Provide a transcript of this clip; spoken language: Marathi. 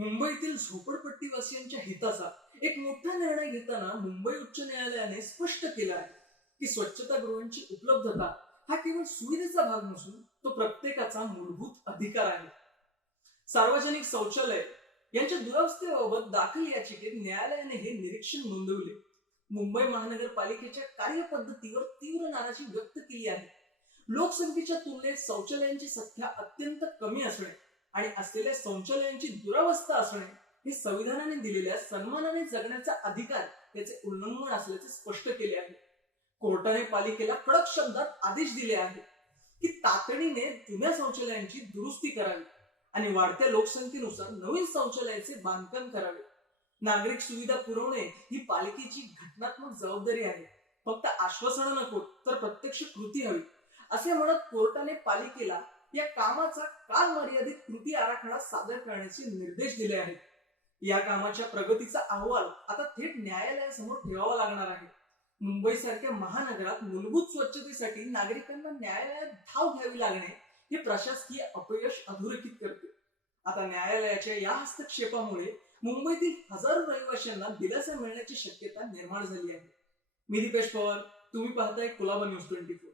मुंबईतील झोपडपट्टीवासियांच्या हिताचा एक मोठा निर्णय घेताना मुंबई उच्च न्यायालयाने स्पष्ट केलं आहे की स्वच्छतागृहांची उपलब्धता हा केवळ सुविधेचा भाग नसून तो प्रत्येकाचा मूलभूत अधिकार आहे. सार्वजनिक शौचालय यांच्या दुरवस्थेबाबत दाखल याचिकेत न्यायालयाने हे निरीक्षण नोंदवले. मुंबई महानगरपालिकेच्या कार्यपद्धतीवर तीव्र नाराजी व्यक्त केली आहे. लोकसंख्येच्या तुलनेत शौचालयांची संख्या अत्यंत कमी असणे आणि असलेल्या शौचालयांची दुरावस्था असणे हे संविधानाने दिलेल्या सन्मानाने जगण्याचा अधिकार याचे उल्लंघन असल्याचे स्पष्ट केले आहे. कोर्टाने पालिकेला कडक शब्दात आदेश दिले आहे की तातडीने जुन्या शौचालयांची दुरुस्ती करावी आणि वाढत्या लोकसंख्येनुसार नवीन शौचालयाचे बांधकाम करावे. नागरिक सुविधा पुरवणे ही पालिकेची घटनात्मक जबाबदारी आहे. फक्त आश्वासनं नको तर प्रत्यक्ष कृती हवी असे म्हणत कोर्टाने पालिकेला या कामाचा काल मर्यादित कृती आराखडा सादर करण्याचे निर्देश दिले आहेत. या कामाच्या प्रगतीचा अहवाल आता थेट न्यायालयासमोर ठेवावा लागणार आहे. मुंबई सारख्या महानगरात मूलभूत स्वच्छतेसाठी नागरिकांना न्यायालयात धाव घ्यावी लागणे हे प्रशासकीय अपयश अधोरेखित करते. आता न्यायालयाच्या या हस्तक्षेपामुळे मुंबईतील हजारो रहिवाशांना दिलासा मिळण्याची शक्यता निर्माण झाली आहे. मी दीपेश पवार, तुम्ही पाहताय कुलाबा न्यूज 24.